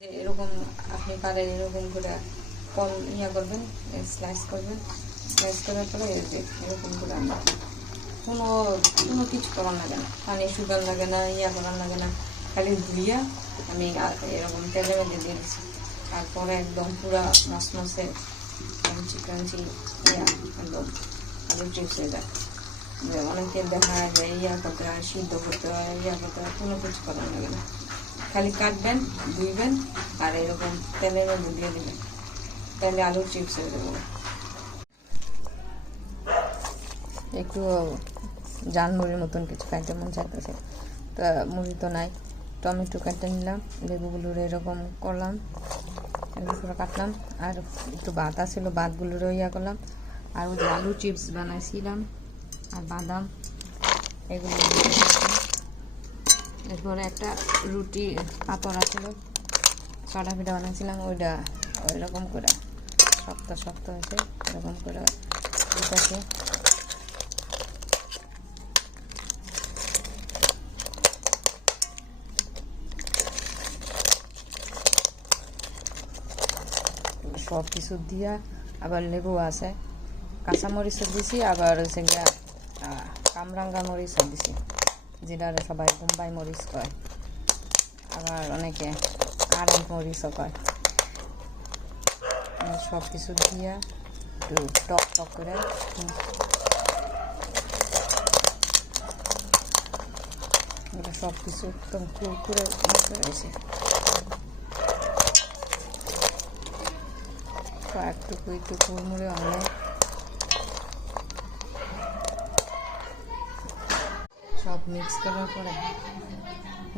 এরকম আপনি পারেন এরকম করে কল করবেন, স্লাইস করবেন, স্লাইস করার পরে এরকম করে আমরা কোনো কোনো কিছু করার লাগে না, পানি শুকান লাগে না, করার লাগে না, খালি ধুইয়া আমি এরকম তেলের মধ্যে দিয়ে দিচ্ছি। তারপরে একদম পুরা মশমশে ক্রাঞ্চি ক্রাঞ্চি একদম আলু চিপস হয়ে যায়। অনেকে দেখা যায় করতে হয়, সিদ্ধ করতে হয়, করতে হয়, কোনো কিছু করার লাগে না, খালি কাটবেন, ধুইবেন আর এরকম তেলের মধ্যে দিয়ে দিবেন, তাহলে আলুর চিপস হয়ে যাবে। একটু জান মুড়ির মতন কিছু খাইতে মন চাইতেছে, তা মুড়ি তো নাই, টমেটো কাটতে নিলাম, লেবুগুলোর এরকম করলাম, এগুলো কাটলাম, আর একটু ভাত আছিল, ভাতগুলোরও করলাম, আর ওই যে আলু চিপস বানাইছিলাম আর বাদাম এগুলো। এরপরে একটা রুটি পাতড়া ছিল, কাটা পিঠা বানাইছিলাম, ওইটা ওইরকম করে শক্ত শক্ত হয়েছে, এরকম করে দিতেছে। সব কিছু দিয়া আবার লেবু আছে, কাঁচামরিচও দিছি, আবার হচ্ছে গিয়া কামরাঙ্গা মরিচও দিছি, যেটা সবাই বোম্বাই মরিচ কয়, আবার অনেকে কারেন্ট মরিচও কয়। সব কিছু দিয়া একটু টক টক করে সব কিছু একদম কুরকুরে রয়েছে। একটুকু একটু কুড়মুড়ে অনেক সব মিক্স করার পরে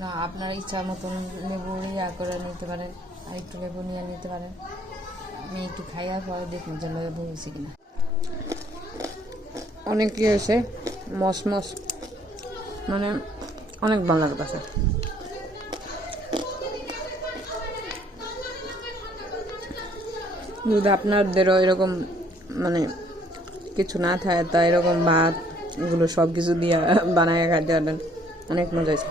না আপনার ইচ্ছা মতন লেবু করে নিতে পারেন, আর একটু লেবু নিয়ে নিতে পারেন। আমি একটু খাইয়ার পরে দেখুন যে লেবু হয়েছে কিনা। অনেক কি হয়েছে, মসমস, মানে অনেক ভালো লাগতেছে। যদি আপনাদেরও এরকম মানে কিছু না থাকে, তা এরকম ভাত এগুলো সব কিছু দিয়ে বানায় খাইতে পারেন, অনেক মজা হয়েছে।